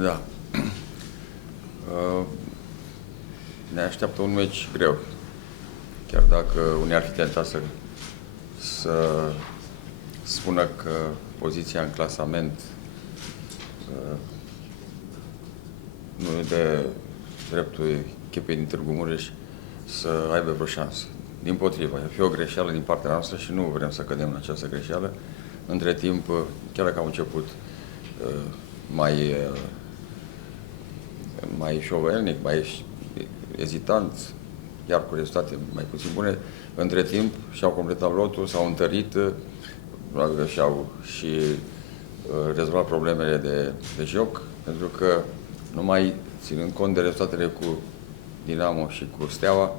Da. Ne așteaptă un meci greu. Chiar dacă unii ar fi tentat să spună că poziția în clasament nu îi dă dreptul echipei din Târgu Mureș să aibă vreo șansă. Dimpotrivă, ar fi o greșeală din partea noastră și nu vrem să cădem în această greșeală. Între timp, chiar dacă au început mai șovelnic, mai ezitant, iar cu rezultate mai puțin bune, între timp și-au completat lotul, s-au întărit, și-au rezolvat problemele de joc, pentru că numai ținând cont de rezultatele cu Dinamo și cu Steaua,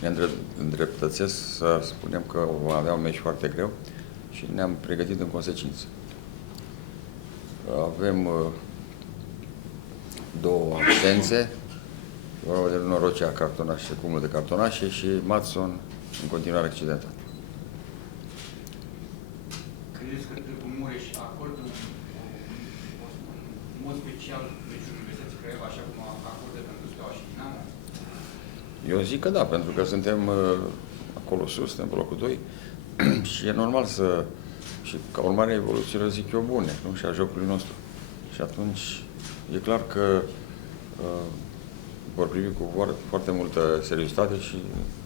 ne îndreptățesc să spunem că vom avea un meci foarte greu și ne-am pregătit în consecință. Avem două absențe, vorba de Norocea cartonașe, cumul de cartonașe și Matson în continuare accidentat. Credeți că Târgu Mureș acordă în mod special meciul Universității Craiova, așa cum acordă pentru Steaua și Dinamo? Eu zic că da, pentru că suntem acolo sus, suntem pe locul 2 și e normal și ca urmare a evoluțiilor, zic eu, bune, nu? Și a jocului nostru. Și atunci e clar că vor privi cu foarte multă seriozitate și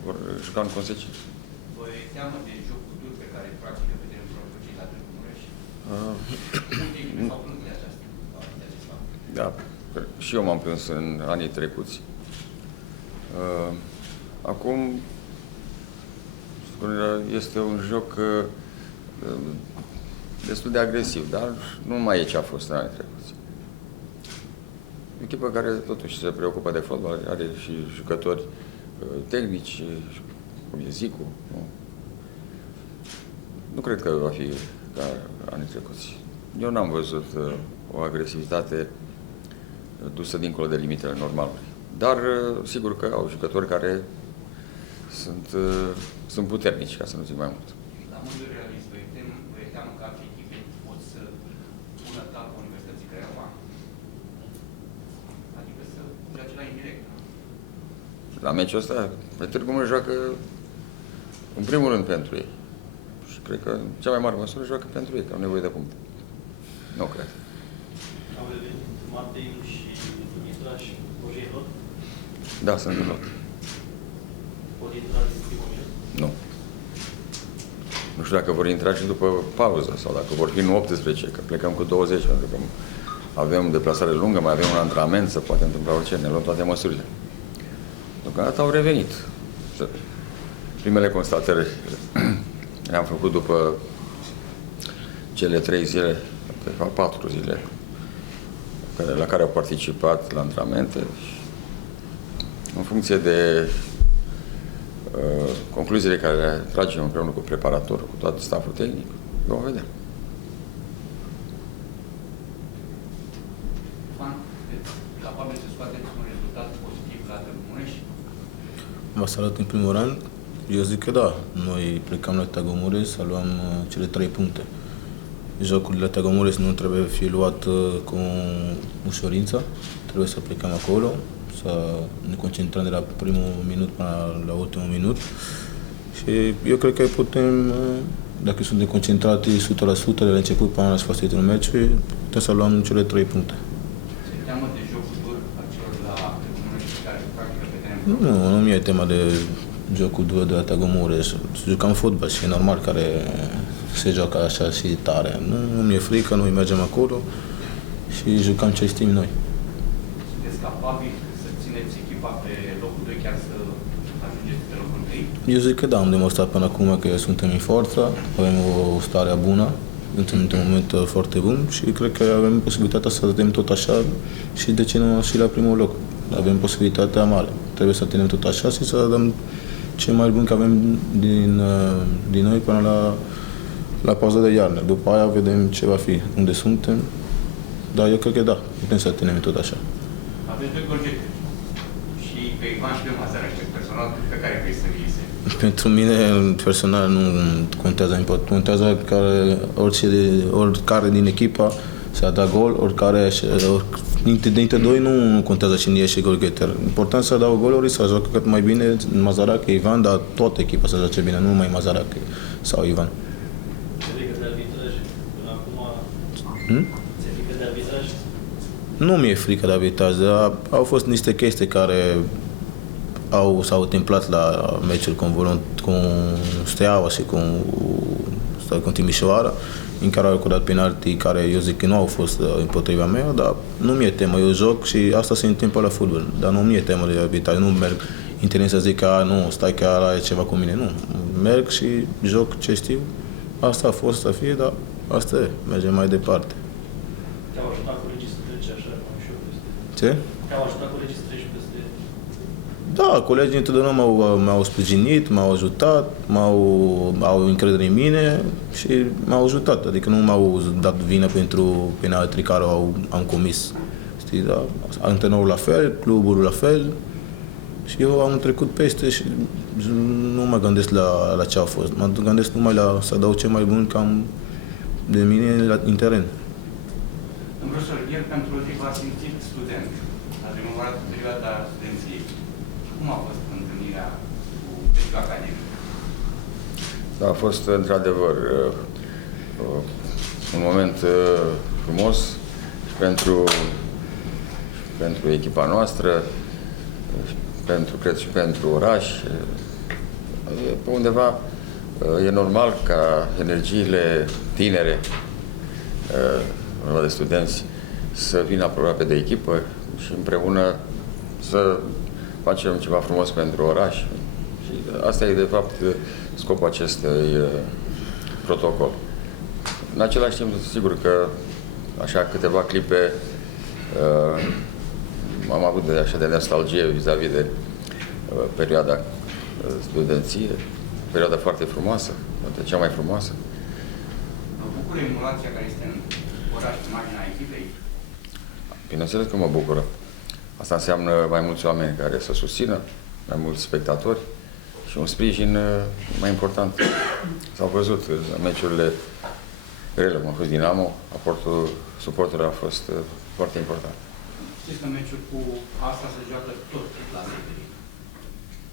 vor juca în consecință. Vă e teamă de jocul dur pe care practică vedem cei la Târgu Mureș? Multe s-au plâns de acest fapt. Da, și eu m-am plâns în anii trecuți. Acum este un joc destul de agresiv, dar nu mai e ce a fost în anii trecuți. O echipă care totuși se preocupă de fotbal, are și jucători tehnici, cum e Zicu. Nu cred că va fi ca anii trecuți. Eu n-am văzut o agresivitate dusă dincolo de limitele normale. Dar sigur că au jucători care sunt puternici, ca să nu zic mai mult. La modul realist, vă e teamă că alte echipe pot să pună tapă Universității Craiova? Adică să joace la indirect. La meciul ăsta, pe Târgu Mureș joacă în primul rând pentru ei. Și cred că în cea mai mare măsură joacă pentru ei, că au nevoie de puncte. Nu cred. Au revenit Matei și Dumitru și Bojenot? Da, sunt în lot. Pot intra în primul minut? Nu. Nu știu dacă vor intra și după pauză sau dacă vor fi în 18, că plecăm cu 20, pentru că avem deplasare lungă, mai avem un antrenament, să poate întâmpla orice, ne luăm toate măsurile. Deocamdată au revenit. Primele constatări le-am făcut după cele 3 zile, de fapt 4 zile, la care au participat la antrenamente. În funcție de concluziile care le tragem împreună cu preparatorul, cu tot stafful tehnic, vom vedea. Fan, capabil să scoateți un rezultat pozitiv la Târgu Mureș? Vă salut în primul rând. Eu zic că da. Noi plecăm la Târgu Mureș să luăm cele 3 puncte. Jocul de la Târgu Mureș nu trebuie fi luat cu ușurință. Trebuie să plecăm acolo, să ne concentrăm de la primul minut până la ultimul minut. Și eu cred că putem, dacă suntem concentrati 100% de la început până la sfârșitul meciului, putem să luăm cele 3 puncte. Se teamă de jocul dur al celor la Târgu Mureș care practică pe teren? Nu mi-e tema de jocul dur de la Târgu Mureș. Jucăm fotbal și e normal care se joacă așa și tare. Nu mi-e frică, noi mergem acolo și jucăm ce știm noi. Sunteți capabili să țineți echipa pe locul 2, chiar să ajungeți pe locul 1? Eu zic că da, am demonstrat până acum că suntem în forță, avem o stare bună, suntem într-un moment foarte bun și cred că avem posibilitatea să dăm tot așa și de ce nu și la primul loc. Avem posibilitatea mare. Trebuie să ținem tot așa și să dăm ce mai bun că avem din noi până la pauza de iarnă. După aia vedem ce va fi, unde suntem, dar eu cred că da, putem să ținem tot așa. Aveți 2 golgete și pe Ivan și pe Mazăra, personal, pe care vrei să vise. Pentru mine, personal, nu contează import. Contează oricare din echipa să a dat gol, oricare dintre doi nu contează cine e și goalgetter. Important să dau goluri, să joacă cât mai bine Mazarache, Ivan, dar toată echipa să joace bine, nu numai Mazarache sau Ivan. Se frică de arbitraj? Până acum se frică de arbitraj? Nu mi-e frică de arbitraj, dar au fost niște chestii care s-au întâmplat la meciuri cu Steaua și cu Timișoara, în care au acordat penaltii care eu zic că nu au fost împotriva mea, dar nu mi-e temă, eu joc și asta se întâmplă la fotbal, dar nu mi-e temă de arbitraj, nu merg intern să zic că nu, stai că ăla e ceva cu mine, nu, merg și joc ce știu, asta a fost să fie, dar asta e, mergem mai departe. Te-au ajutat colegii să treci așa, mai ușor peste... Ce? Te-au ajutat colegii să treci peste... Da, colegii întotdeauna m-au sprijinit, m-au ajutat, au încredere în mine și m-au ajutat. Adică nu m-au dat vină pentru penaltii care am comis. Știi, da? Antrenorul la fel, clubul la fel și eu am trecut peste și nu mă gândesc la ce a fost. Mă gândesc numai la să dau ce mai bun cam de mine în teren. Profesor, ieri pentru v-a simțit student, a demorat perioada studenției. Cum a fost întâlnirea cu mediul academic? Da, a fost într-adevăr un moment frumos și pentru echipa noastră, cred și pentru oraș. Pe undeva e normal ca energiile tinere, de studenți, să vină aproape de echipă și împreună să facem ceva frumos pentru oraș. Și asta e, de fapt, scopul acestui protocol. În același timp, sigur că așa câteva clipe am avut de nostalgie vis-a-vis de perioada studenție, perioada foarte frumoasă, poate cea mai frumoasă. Vă bucură emulația care este în oraș, în imaginea echipei? Bineînțeles că mă bucură. Asta înseamnă mai mulți oameni care să susțină, mai mulți spectatori și un sprijin mai important. S-au văzut în meciurile grele, cum a fost Dinamo, aportul suporterilor a fost foarte important. Știți că meciul cu asta se joacă tot la Severin.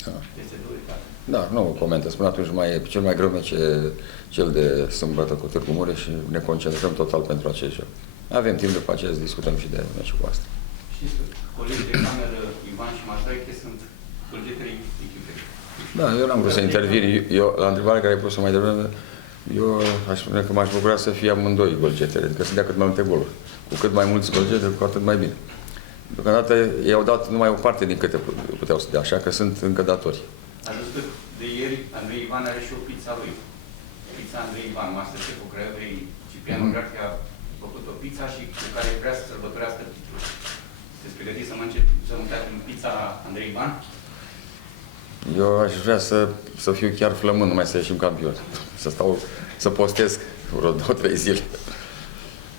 Da. Este duretate. Da, nu comentez. Până atunci cel mai greu meci e cel de sâmbătă cu Târgu Mureș și ne concentrăm total pentru acest joc. Avem timp după aceea să discutăm și de meciul cu asta. Știți că colegii de cameră, Ivan și Mazarache, sunt golgeterii echipei. Da, eu n-am vrut să intervin. Eu, la întrebarea care ai pus-o mai devreme, eu aș spune că m-aș bucura să fie amândoi golgeteri, adică să dea cât mai multe goluri. Cu cât mai mulți golgeteri, cu atât mai bine. Deocamdată ei au dat numai o parte din câte puteau să dea, așa că sunt încă datori. Ați văzut că de ieri Andrei Ivan are și o pizza lui. Pizza Andrei Ivan, Masterchef-ul Craiovei, Ciprian Gratia a făcut o pizza și cu care vrea să sărbătorească titlul. Sunteți pregătiți să mâncați în pizza Andrei Ivan? Eu aș vrea să fiu chiar flămând, numai să ieșim campion. Să postez vreo 2-3 zile.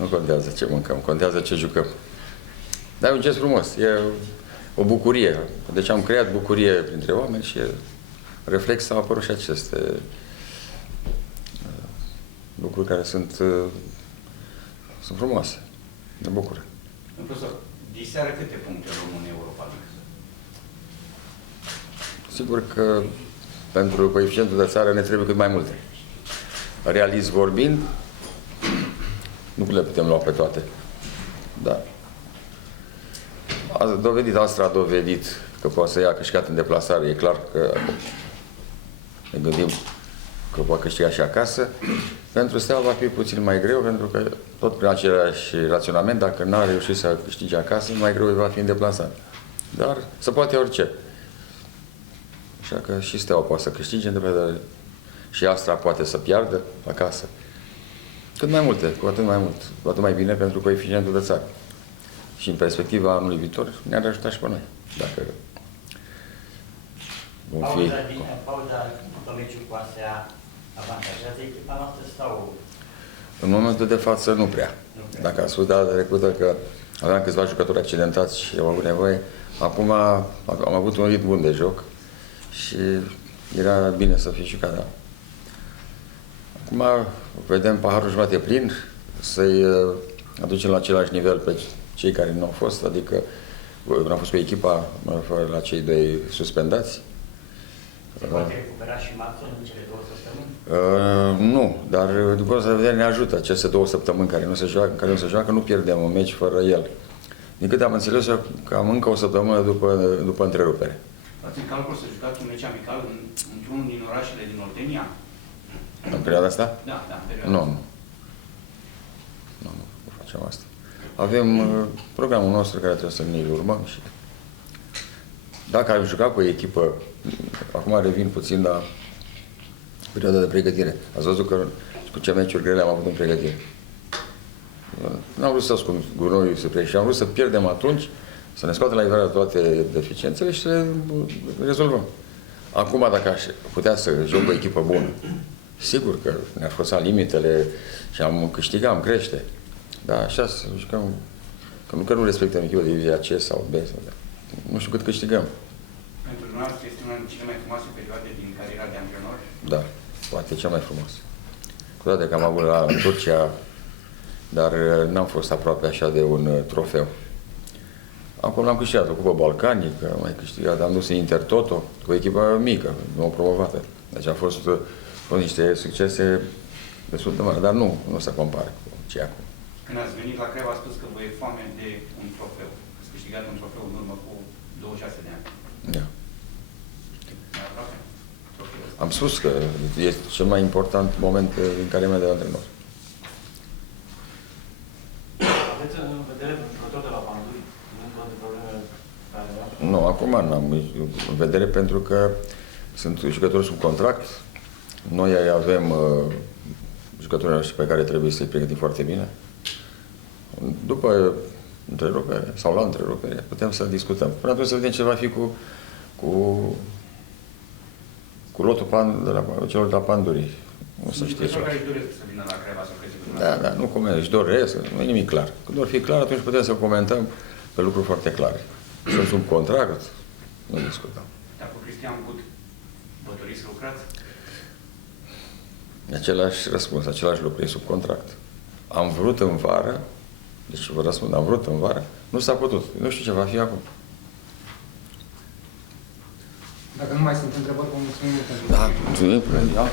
Nu contează ce mâncăm, contează ce jucăm. Dar e un gest frumos, e o bucurie. Deci am creat bucurie printre oameni și reflex au apărut și aceste lucruri care sunt frumoase. Ne bucură. Profesor, diseară câte puncte luăm în Europa League? Sigur că pentru coeficientul de țară ne trebuie cât mai multe. Realist vorbind, nu le putem lua pe toate. Da. Astra a dovedit că poate să ia câștigat în deplasare. E clar că ne gândim că poate câștiga și acasă. Pentru Steaua va fi puțin mai greu, pentru că tot prin același raționament, dacă n-a reușit să câștige acasă, mai greu va fi în deplasare. Dar se poate orice. Așa că și Steaua poate să câștige în deplasare și Astra poate să piardă acasă. Cât mai multe, cu atât mai mult, cu atât mai bine pentru coeficientul de țară. Și în perspectiva anului viitor ne-ar ajuta și pe noi. Dacă vom fi... Pauza după meciul cu ASEA avantajează echipa noastră sau... În momentul de față nu prea. Dacă ați spus data trecută că aveam câțiva jucători accidentați și au avut nevoie, acum am avut un ritm bun de joc și era bine să fie jucat. Da. Acum vedem paharul jumate plin, să-i aducem la același nivel pe cei care nu au fost, adică nu au fost cu echipa, mă refer la cei doi suspendați. Se poate recupera și Maxon în cele 2 săptămâni? Nu, dar din punct de vedere ne ajută aceste 2 săptămâni care nu se joacă, nu pierdem un meci fără el. Din câte am înțeles, eu cam încă o săptămână după întrerupere. Ați în calcul să jucați un meci amical într-unul din orașele din Oltenia? În perioada asta? Da, în perioada Nu, asta. nu facem asta. Avem programul nostru care trebuie să ne-l urmăm și dacă am jucat cu o echipă, acum revin puțin la perioada de pregătire. Ați văzut că cu ce meciuri grele am avut în pregătire. N-am vrut să ascund gunoiul și am vrut să pierdem atunci, să ne scoatem la iveală toate deficiențele și să le rezolvăm. Acum, dacă aș putea să joc o echipă bună, sigur că ne-a forțat limitele și am câștigat, am crește. Dar așa să jucăm, că nu respectăm echipa de divizia C sau B, sau D. Nu știu cât câștigăm. Pentru dumneavoastră este una din cele mai frumoase perioade din cariera de antrenor? Da, poate cea mai frumos. Cu toate că am avut la Turcia, dar n-am fost aproape așa de un trofeu. Acum l-am câștigat o cupă balcanică, am mai câștigat, am dus în Intertoto cu o echipă mică, nou promovată. Deci a fost niște succese destul de mari, dar nu se compară cu ce acum. Când ați venit la Craiova, a spus că vă e foame de un trofeu. Ați câștigat un trofeu în urmă cu 26 de ani. Da. Mai aproape? Trofeul ăsta. Am spus că este cel mai important moment din cariera de antrenor. Aveți în vedere un jucător de la Panduri, nu toate problemele care le-au? Nu, acum n-am în vedere pentru că sunt jucători sub contract. Noi avem jucătorii noștri pe care trebuie să-i pregătim foarte bine. După întrerupere sau la întrerupere putem să discutăm. Până atunci să vedem ce va fi cu lotul celor de la Pandurii. Nu să știți. Sunt care își doresc să vină la Craiova să creeze cu dumneavoastră. Da, nu comentăm, își doresc, nu e nimic clar. Când vor fi clar, atunci putem să comentăm pe lucruri foarte clare. Sunt sub contract, nu discutăm. Dar cu Cristian Bud, vă doriți să lucrați? Același răspuns, același lucru, e sub contract. Am vrut în vară, deci vă răspund, am vrut în vară, nu s-a putut. Nu știu ce va fi acum. Dacă nu mai sunt întrebări, vă mulțumim mult pentru Da, mulțumim.